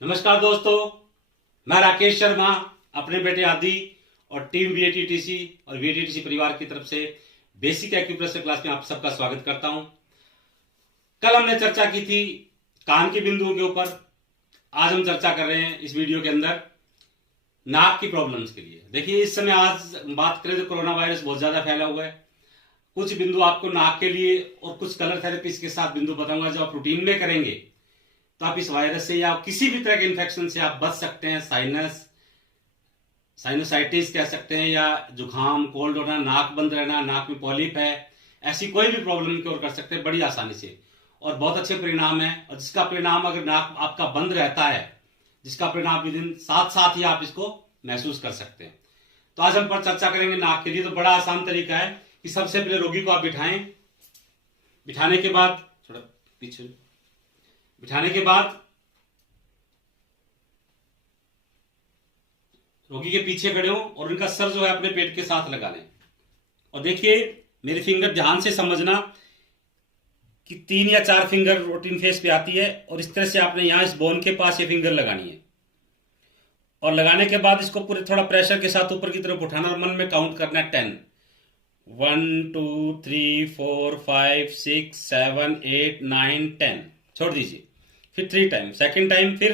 नमस्कार दोस्तों, मैं राकेश शर्मा अपने बेटे आदि और टीम वीएटीटीसी और वीएटीटीसी परिवार की तरफ से बेसिक एक्यूप्रेशर क्लास में आप सबका स्वागत करता हूं। कल हमने चर्चा की थी कान के बिंदुओं के ऊपर। आज हम चर्चा कर रहे हैं इस वीडियो के अंदर नाक की प्रॉब्लम्स के लिए। देखिए, इस समय आज बात करें तो कोरोना वायरस बहुत ज्यादा फैला हुआ है। कुछ बिंदु आपको नाक के लिए और कुछ कलर थेरेपीज के साथ बिंदु बताऊंगा जो आप रूटीन में करेंगे तो आप इस वायरस से या किसी भी तरह के इन्फेक्शन से आप बच सकते हैं। साइनोसाइटिस कह सकते हैं, या जुकाम, कोल्ड होना, नाक बंद रहना, नाक में पॉलिप है, ऐसी कोई भी प्रॉब्लम क्योर कर सकते हैं बड़ी आसानी से और बहुत अच्छे परिणाम है। और जिसका परिणाम अगर नाक आपका बंद रहता है, जिसका परिणाम विदिन साथ ही आप इसको महसूस कर सकते हैं। तो आज हम पर चर्चा करेंगे नाक के लिए। तो बड़ा आसान तरीका है कि सबसे पहले रोगी को आप बिठाएं। बिठाने के बाद थोड़ा पीछे, बिठाने के बाद रोगी के पीछे खड़े हो और उनका सर जो है अपने पेट के साथ लगा लें। और देखिए, मेरी फिंगर ध्यान से समझना कि 3 या 4 फिंगर रूटीन फेस पे आती है और इस तरह से आपने यहां इस बोन के पास ये फिंगर लगानी है। और लगाने के बाद इसको पूरे थोड़ा प्रेशर के साथ ऊपर की तरफ उठाना और मन में काउंट करना है 10। 1 2 3 4 5 6 7 8 9 10। छोड़ दीजिए। फिर 3 टाइम, सेकेंड टाइम फिर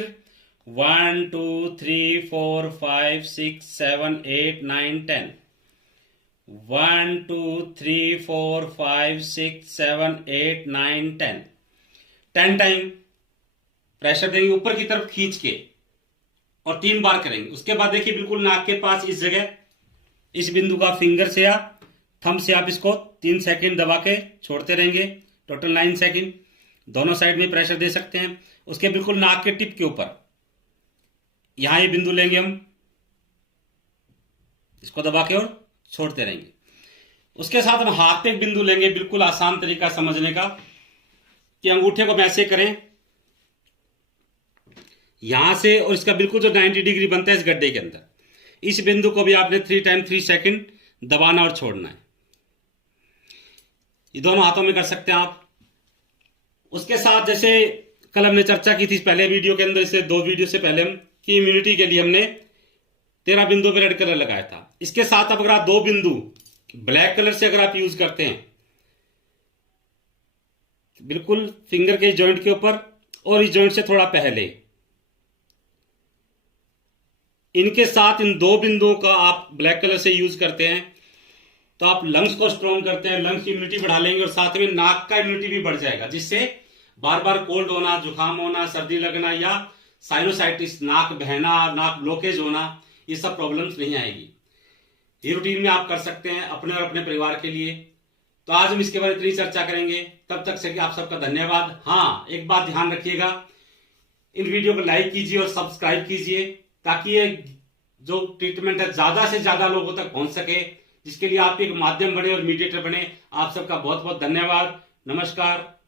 1 2 3 4 5 6 7 8 9 10। 1 2 3 4 5 6 7 8 9 10। 10 टाइम प्रेशर देंगे ऊपर की तरफ खींच के और 3 बार करेंगे। उसके बाद देखिए, बिल्कुल नाक के पास इस जगह, इस बिंदु का फिंगर से या थंब से आप इसको 3 सेकंड दबा के छोड़ते रहेंगे। Total 9 second. दोनों साइड में प्रेशर दे सकते हैं। उसके बिल्कुल नाक के टिप के ऊपर यहां ये बिंदु लेंगे हम, इसको दबा के और छोड़ते रहेंगे। उसके साथ हम हाथ पे एक बिंदु लेंगे। बिल्कुल आसान तरीका समझने का कि अंगूठे को ऐसे करें यहां से, और इसका बिल्कुल जो 90 डिग्री बनता है इस गड्ढे के अंदर, इस बिंदु को भी आपने 3 टाइम 3 सेकंड दबाना और छोड़ना है। ये दोनों हाथों में कर सकते हैं आप। उसके साथ जैसे कल हमने चर्चा की थी पहले वीडियो के अंदर, इससे 2 वीडियो से पहले हम, कि इम्यूनिटी के लिए हमने 13 बिंदु पे रेड कलर लगाया था। इसके साथ अब अगर आप 2 बिंदु ब्लैक कलर से अगर आप यूज करते हैं, बिल्कुल फिंगर के जॉइंट के ऊपर और इस जॉइंट से थोड़ा पहले, इनके साथ इन 2 बिंदुओं का आप ब्लैक कलर से यूज करते हैं तो आप लंग्स को स्ट्रॉन्ग करते हैं, लंग्स की इम्यूनिटी बढ़ा लेंगे और साथ में नाक का इम्यूनिटी भी बढ़ जाएगा, जिससे बार बार कोल्ड होना, जुकाम होना, सर्दी लगना या साइनोसाइटिस, नाक बहना, नाक ब्लॉकेज होना, ये सब प्रॉब्लम्स नहीं आएगी। ये रूटीन में आप कर सकते हैं अपने और अपने परिवार के लिए। तो आज हम इसके बारे में इतनी चर्चा करेंगे। तब तक से कि आप सबका धन्यवाद। हाँ, एक बात ध्यान रखिएगा, इन वीडियो को लाइक कीजिए और सब्सक्राइब कीजिए ताकि ये जो ट्रीटमेंट है ज्यादा से ज्यादा लोगों तक पहुंच सके, जिसके लिए आप एक माध्यम बने और मीडिएटर बने। आप सबका बहुत बहुत धन्यवाद। नमस्कार।